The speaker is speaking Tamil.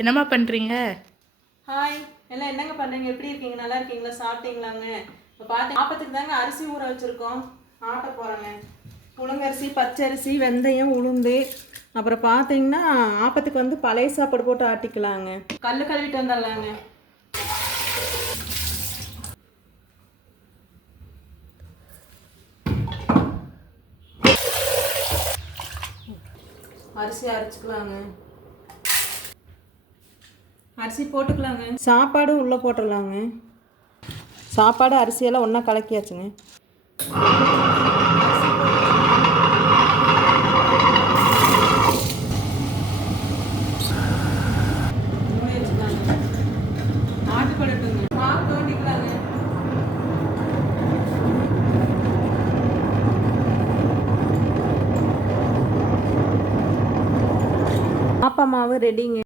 என்னம்மா பண்ணுறீங்க? ஹாய், எல்லாம் என்னங்க பண்ணுறீங்க? எப்படி இருக்கீங்க? நல்லா இருக்கீங்களா? சாப்பிட்டீங்களாங்க? இப்போ பார்த்து ஆப்பத்துக்கு தாங்க அரிசி ஊற வச்சுருக்கோம். ஆட்ட போகிறேங்க. புழுங்கரிசி, பச்சரிசி, வெந்தயம், உளுந்து, அப்புறம் பார்த்தீங்கன்னா ஆப்பத்துக்கு வந்து பழைய சாப்பாடு போட்டு ஆட்டிக்கலாங்க. கல் கழுவிட்டு வந்துடலாங்க. அரிசி அரைச்சிக்கலாங்க. அரிசி போட்டுக்கலாங்க. சாப்பாடு உள்ளே போட்டுடலாங்க. சாப்பாடு அரிசியெல்லாம் ஒன்றா கலக்கியாச்சுங்க. ஆட்டுப்படட்டுங்க. மாவு தோண்டிக்கலாங்க. ஆப்ப மாவு ரெடிங்க.